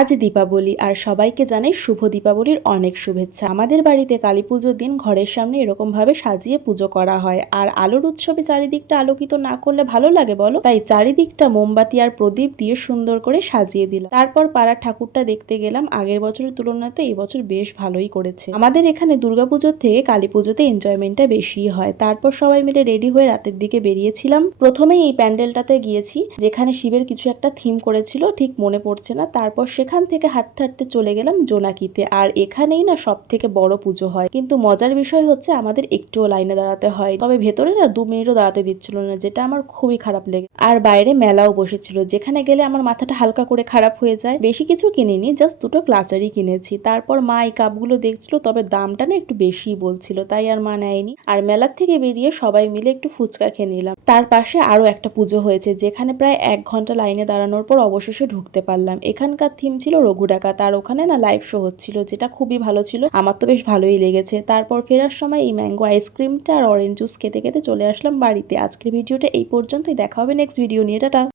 আজ দীপাবলি আর সবাইকে জানাই শুভ দীপাবলির অনেক শুভেচ্ছা। আমাদের বাড়িতে কালী পুজোর দিন ঘরের সামনে এরকম ভাবে সাজিয়ে পুজো করা হয়। আর আলোর উৎসবে চারিদিকটা আলোকিত না করলে ভালো লাগে বলো? তাই চারিদিকটা মোমবাতি আর প্রদীপ দিয়ে সুন্দর করে সাজিয়ে দিলাম। তারপর পাড়ার ঠাকুরটা দেখতে গেলাম। আগের বছরের তুলনায় তো এবছর বেশ ভালোই করেছে। আমাদের এখানে দুর্গাপুজোর থেকে কালী পুজোতে এনজয়মেন্টটা বেশি হয়। তারপর সবাই মিলে রেডি হয়ে রাতের দিকে বেরিয়েছিলাম। প্রথমেই এই প্যান্ডেলটাতে গিয়েছি, যেখানে শিবের কিছু একটা থিম করেছিল, ঠিক মনে পড়ছে না। তারপর সেখান থেকে হাঁটতে হাঁটতে চলে গেলাম জোনাকিতে। আর এখানেই না সব থেকে বড় পুজো হয়, কিন্তু মজার বিষয় হচ্ছে আমাদের একটুও লাইনে দাঁড়াতে হয়, তবে ভেতরে না 2 মিনিটও দাঁড়াতে দিচ্ছিল না, যেটা আমার খুবই খারাপ লেগে। আর বাইরে মেলাও বসেছিল, যেখানে গেলে আমার মাথাটা হালকা করে খারাপ হয়ে যায়। বেশি কিছু কিনিনি, জাস্ট দুটো ক্লাচারই কিনেছি। তারপর মা এই কাপগুলো দেখছিল, তবে দামটা না একটু বেশি বলছিল, তাই আর মা নেয়নি। আর মেলার থেকে বেরিয়ে সবাই মিলে একটু ফুচকা খেয়ে নিলাম। তার পাশে আরো একটা পুজো হয়েছে, যেখানে প্রায় 1 ঘন্টা লাইনে দাঁড়ানোর পর অবশেষে ঢুকতে পারলাম। এখানকার থিম ছিল রঘু ডাকাত, আর ওখানে না লাইভ শো হচ্ছিল, যেটা খুবই ভালো ছিল। আমার তো বেশ ভালোই লেগেছে। তারপর ফেরার সময় এই ম্যাঙ্গো আইসক্রিমটা আর অরেঞ্জ জুস খেতে খেতে চলে আসলাম বাড়িতে। আজকের ভিডিওটা এই পর্যন্তই, দেখা হবে নেক্সট ভিডিও নিয়ে। টাটা।